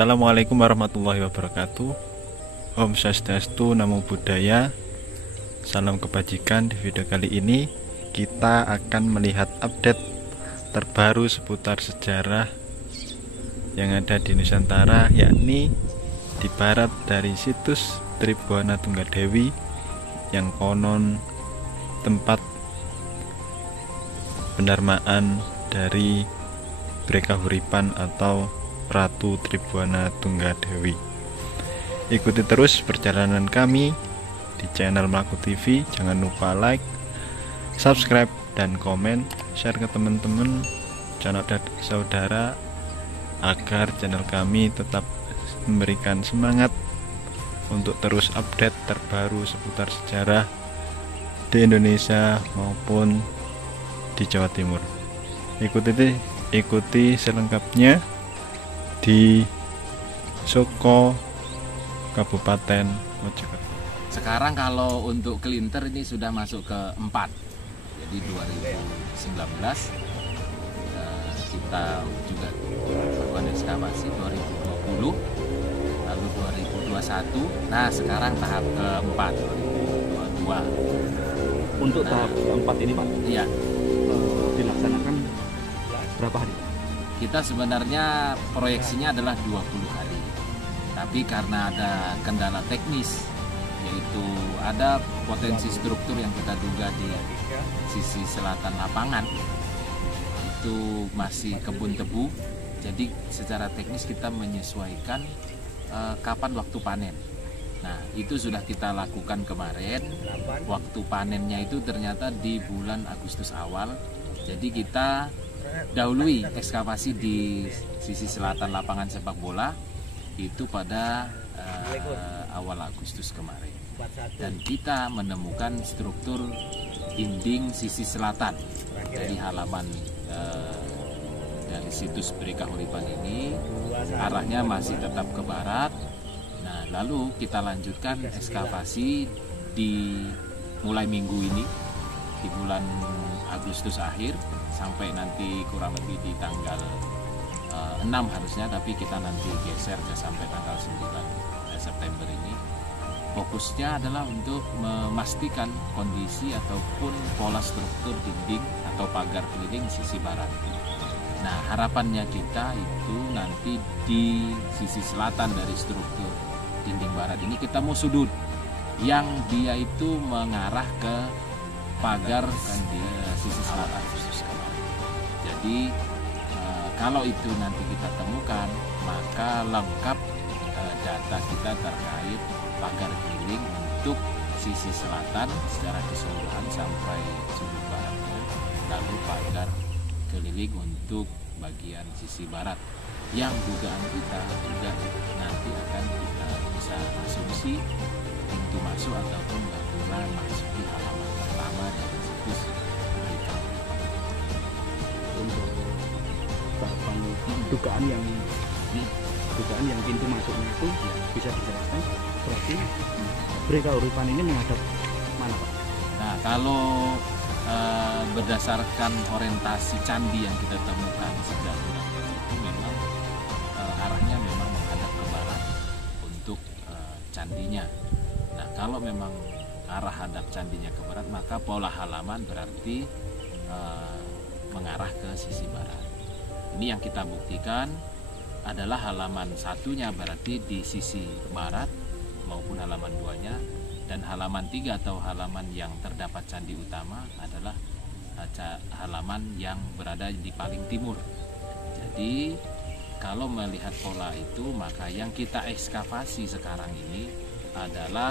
Assalamualaikum warahmatullahi wabarakatuh. Om Swastiastu, Namo Buddhaya. Salam kebajikan. Di video kali ini kita akan melihat update terbaru seputar sejarah yang ada di Nusantara, yakni di barat dari situs Tribhuwana Tunggadewi yang konon tempat pendarmaan dari Brekahuripan atau Ratu Tribhuwana Tunggadewi. Ikuti terus perjalanan kami di channel Melaku TV. Jangan lupa like, subscribe, dan komen, share ke teman-teman, channel dan saudara, agar channel kami tetap memberikan semangat untuk terus update terbaru seputar sejarah di Indonesia maupun di Jawa Timur. Ikuti selengkapnya di Soko Kabupaten Mojokerto. Sekarang kalau untuk kelinter ini sudah masuk ke 4. Jadi 2019 kita juga melakukan ekskavasi 2020, lalu 2021. Nah, sekarang tahap keempat 2022. Untuk tahap keempat ini, Pak, iya, dilaksanakan berapa hari? kita sebenarnya proyeksinya adalah 20 hari. Tapi karena ada kendala teknis, yaitu ada potensi struktur yang kita duga di sisi selatan lapangan itu masih kebun tebu. Jadi secara teknis kita menyesuaikan kapan waktu panen. Nah, itu sudah kita lakukan kemarin. Waktu panennya itu ternyata di bulan Agustus awal. Jadi kita dahului ekskavasi di sisi selatan lapangan sepak bola itu pada awal Agustus kemarin, dan kita menemukan struktur dinding sisi selatan dari halaman dari situs Brekahuripan ini. Arahnya masih tetap ke barat. Nah, lalu kita lanjutkan ekskavasi di mulai minggu ini di bulan Agustus akhir sampai nanti kurang lebih di tanggal 6 harusnya, tapi kita nanti geser ke sampai tanggal 9 September ini. Fokusnya adalah untuk memastikan kondisi ataupun pola struktur dinding atau pagar keliling sisi barat. Nah, harapannya kita itu nanti di sisi selatan dari struktur dinding barat ini kita mau sudut yang dia itu mengarah ke pagar di sisi selatan. Jadi kalau itu nanti kita temukan, maka lengkap data kita terkait pagar keliling untuk sisi selatan secara keseluruhan sampai sudut baratnya, lalu pagar keliling untuk bagian sisi barat yang dugaan kita juga nanti akan kita bisa asumsi pintu masuk ataupun bangunan masuk di halaman pertama dari situs berita. Untuk tahapan dugaan yang pintu masuknya itu bisa dijelaskan, berarti Brekahuripan ini menghadap mana, Pak? Nah, kalau berdasarkan orientasi candi yang kita temukan sejak itu memang arahnya memang menghadap ke barat untuk candinya. Nah, kalau memang arah hadap candinya ke barat, maka pola halaman berarti mengarah ke sisi barat. Ini yang kita buktikan adalah halaman satunya berarti di sisi barat maupun halaman 2-nya, dan halaman 3 atau halaman yang terdapat candi utama adalah halaman yang berada di paling timur. Jadi kalau melihat pola itu, maka yang kita ekskavasi sekarang ini adalah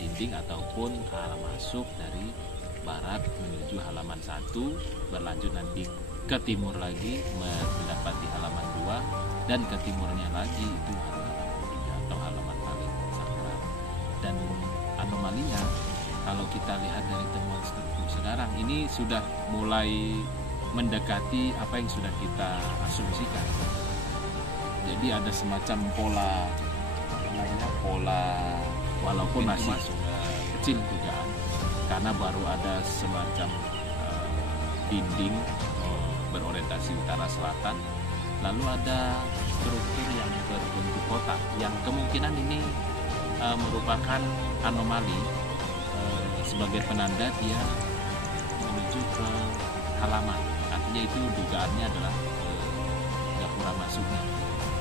dinding ataupun arah masuk dari barat menuju halaman 1, berlanjut nanti ke timur lagi mendapati halaman 2, dan ke timurnya lagi itu halaman 3 atau halaman paling sakral. Dan anomalinya kalau kita lihat dari temuan struktur sekarang ini sudah mulai mendekati apa yang sudah kita asumsikan. Jadi ada semacam pola walaupun masih kecil dugaan, karena baru ada semacam dinding berorientasi utara selatan, lalu ada struktur yang berbentuk kotak, yang kemungkinan ini merupakan anomali sebagai penanda dia menuju ke halaman. Artinya itu dugaannya adalah gapura masuknya.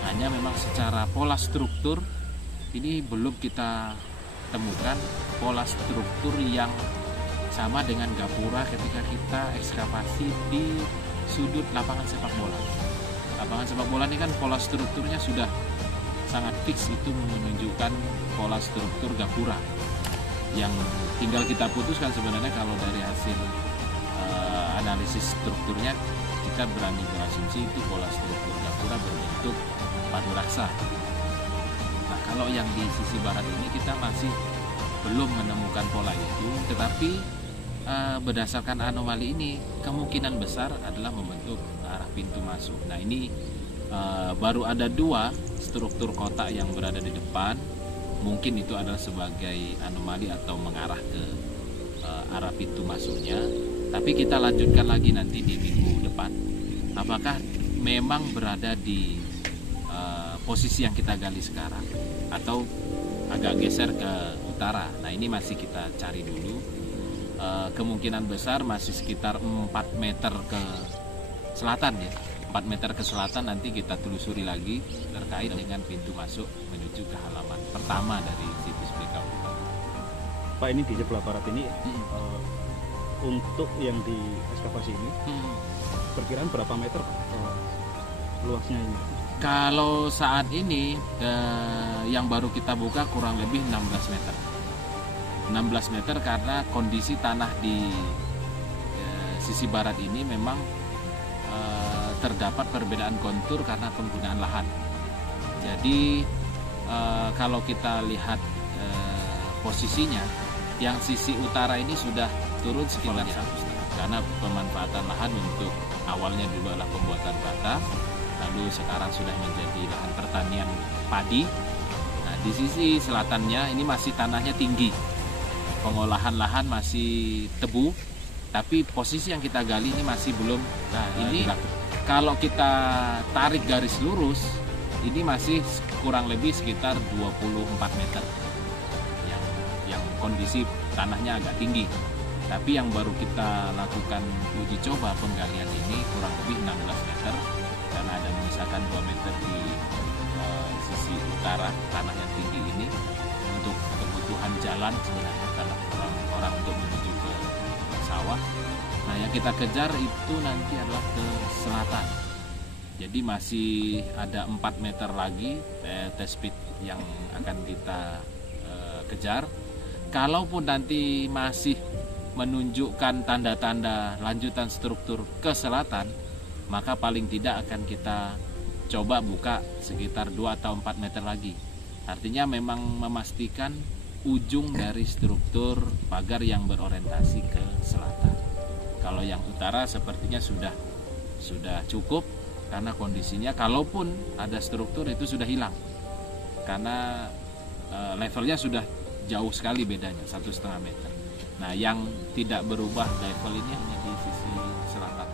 Hanya memang secara pola struktur ini belum kita temukan pola struktur yang sama dengan gapura ketika kita ekskavasi di sudut lapangan sepak bola. Lapangan sepak bola ini kan pola strukturnya sudah sangat fix, itu menunjukkan pola struktur gapura. Yang tinggal kita putuskan sebenarnya kalau dari hasil analisis strukturnya kita berani berasumsi itu pola struktur gapura berbentuk padu raksa. Nah, kalau yang di sisi barat ini kita masih belum menemukan pola itu, tetapi berdasarkan anomali ini kemungkinan besar adalah membentuk arah pintu masuk. Nah, ini baru ada 2 struktur kotak yang berada di depan. Mungkin itu adalah sebagai anomali atau mengarah ke arah pintu masuknya. Tapi kita lanjutkan lagi nanti di minggu depan. Apakah memang berada di posisi yang kita gali sekarang atau agak geser ke utara. Nah, ini masih kita cari dulu. Kemungkinan besar masih sekitar 4 meter ke selatan ya. 4 meter ke selatan, nanti kita telusuri lagi terkait dengan pintu masuk menuju ke halaman pertama dari situs BKU. Pak, ini di sebelah barat ini untuk yang di ekskavasi ini perkiraan berapa meter luasnya ini? Kalau saat ini yang baru kita buka kurang lebih 16 meter. 16 meter karena kondisi tanah di sisi barat ini memang terdapat perbedaan kontur karena penggunaan lahan. Jadi kalau kita lihat posisinya, yang sisi utara ini sudah turun sekitar 1,5 karena pemanfaatan lahan untuk awalnya dulu adalah pembuatan bata, lalu sekarang sudah menjadi lahan pertanian padi. Nah, di sisi selatannya ini masih tanahnya tinggi, pengolahan lahan masih tebu, tapi posisi yang kita gali ini masih belum. Nah, ini kalau kita tarik garis lurus, ini masih kurang lebih sekitar 24 meter yang kondisi tanahnya agak tinggi. Tapi yang baru kita lakukan uji coba penggalian ini kurang lebih 16 meter karena ada menyisakan 2 meter di sisi utara tanah yang tinggi ini untuk kebutuhan jalan sebenarnya, karena orang untuk menuju ke sawah. Nah, yang kita kejar itu nanti adalah ke selatan. Jadi masih ada 4 meter lagi test pit yang akan kita kejar. Kalaupun nanti masih menunjukkan tanda-tanda lanjutan struktur ke selatan, maka paling tidak akan kita coba buka sekitar 2 atau 4 meter lagi. Artinya memang memastikan ujung dari struktur pagar yang berorientasi ke selatan. Kalau yang utara sepertinya sudah cukup, karena kondisinya kalaupun ada struktur itu sudah hilang, karena levelnya sudah jauh sekali bedanya, 1,5 meter. Nah, yang tidak berubah level ini hanya di sisi selatan.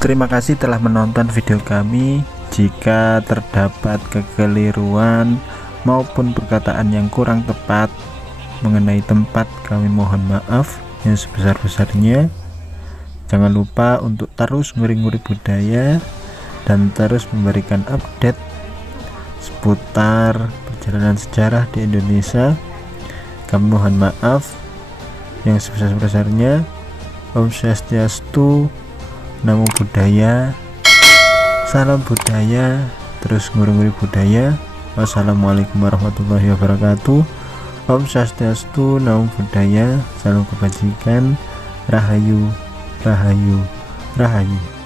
Terima kasih telah menonton video kami. Jika terdapat kekeliruan maupun perkataan yang kurang tepat mengenai tempat, kami mohon maaf yang sebesar-besarnya. Jangan lupa untuk terus nguri-nguri budaya dan terus memberikan update seputar perjalanan sejarah di Indonesia. Kami mohon maaf yang sebesar-besarnya. Om Swastiastu, Namo Buddhaya, salam budaya, terus nguri-nguri budaya. Wassalamualaikum warahmatullahi wabarakatuh. Om Swastiastu, Namo Buddhaya, salam kebajikan, Rahayu, Rahayu, Rahayu.